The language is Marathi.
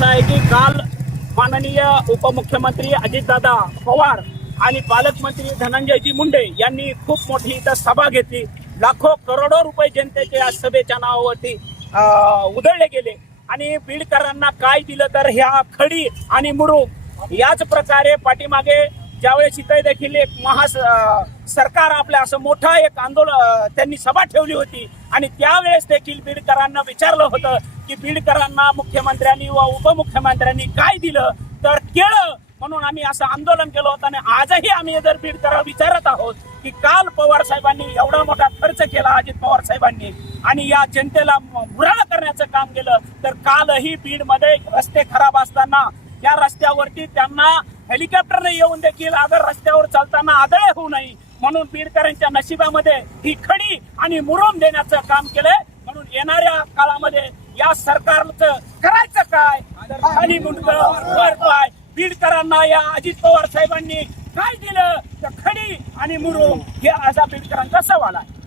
असं आहे की काल माननीय उपमुख्यमंत्री अजितदादा पवार आणि पालकमंत्री धनंजयजी मुंडे यांनी खूप मोठी इथं सभा घेतली. लाखो करोडो रुपये जनतेचे या सभेच्या नावावरती उधळले गेले आणि बीडकरांना काय दिलं तर ह्या खडी आणि मुरुम. याच प्रकारे पाठीमागे ज्यावेळेस इथे देखील एक सरकार आपल्या असं मोठा एक आंदोलन त्यांनी सभा ठेवली होती आणि त्यावेळेस देखील बीडकरांना विचारलं होतं की बीडकरांना मुख्यमंत्र्यांनी व उपमुख्यमंत्र्यांनी काय दिलं तर केळं म्हणून आम्ही असं आंदोलन केलं होतं. आणि आजही आम्ही जर बीडकरांना विचारत आहोत की काल पवार साहेबांनी एवढा मोठा खर्च केला अजित पवार साहेबांनी आणि या जनतेला भुराळ करण्याचं काम केलं तर कालही बीडमध्ये रस्ते खराब असताना या रस्त्यावरती त्यांना हेलिकॉप्टरने येऊन देखील अगर रस्त्यावर चालताना आदळे होऊ नये म्हणून बीडकरांच्या नशिबामध्ये ही खडी आणि मुरुम देण्याचं काम केलंय. म्हणून येणाऱ्या काळामध्ये या सरकारचं करायचं काय तर खाली मुंडकं वर पाय. बीडकरांना या अजित पवार साहेबांनी काय दिलं तर खडी आणि मुरुम हे असा बीडकरांचा सवाल आहे.